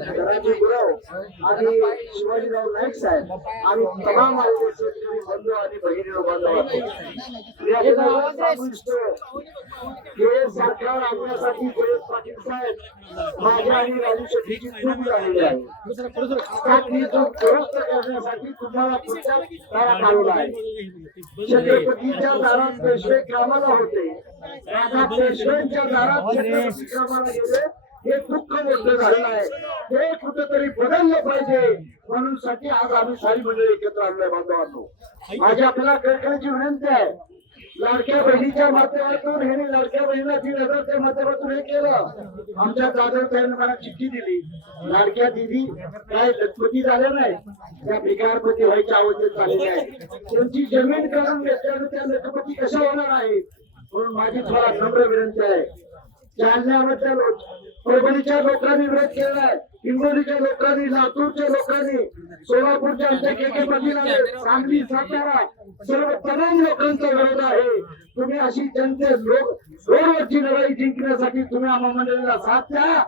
धनाजी गुरव आणि शिवाजीराव नाईक साहेब आणि तमाम आलेले शेतकरी बंधू आणि भगिनी बांधवांनो, हे सरकार आणण्यासाठी जयंत पाटील साहेब माझ्या आणि राजू शेट्टीची चूक झालेली आहे. ती चूक दुरुस्त करण्यासाठी तुम्हाला पुढच्या दारात आलेला आहे. छत्रपतीच्या दारात पेशवे कामाला होते, आता पेशव्यांच्या दारात छत्रपती कामाला गेले. हे दुःख मोठं झालेलं आहे. हे कुठेतरी बदललं पाहिजे म्हणून साठी आज आम्ही सारी मंडळी एकत्र आणलोय. बांधवांनो, माझी आपल्याला कळकळीची विनंती आहे, लाडक्या बहिणीच्या माध्यमातून हे लाडक्या बहिणीला 1000च्या माध्यमातून हे केलं. आमच्या दादा साहेबांनी मला चिठ्ठी दिली, लाडक्या दिदी काय लखपती झाल्या नाही, त्या भिकारपती व्हायच्या अवस्थेत झालेल्या आहे. त्यांची जमीन काढून घेतल्यानं त्या लखपती कशा होणार आहे. म्हणून माझी थोडा नम्र विनंती आहे. जालन्याबद्दल परभणीच्या लोकांनी विरोध केलाय, हिंगोलीच्या लोकांनी, लातूरच्या लोकांनी, सोलापूरच्या आमच्या केके पाटील आले, सांगली, सातारा सर्व तमाम लोकांचा विरोध आहे. तुम्ही अशी जनते रोडवरची लढाई जिंकण्यासाठी तुम्ही आम्हा मंडळीला साथ द्या.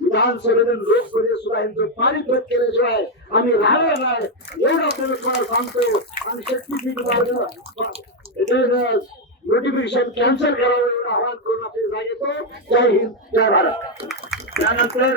विधानसभेतून लोकसभेत सुद्धा यांचं पारितोषिक केल्याशिवाय आम्ही राहणार नाही एवढा तुम्हाला सांगतो. आणि शक्तीपीठ नोटिफिकेशन कॅन्सल करावं एवढं आवाहन करून आपली जागा येतो. जय हिंद, जय भारत. त्यानंतर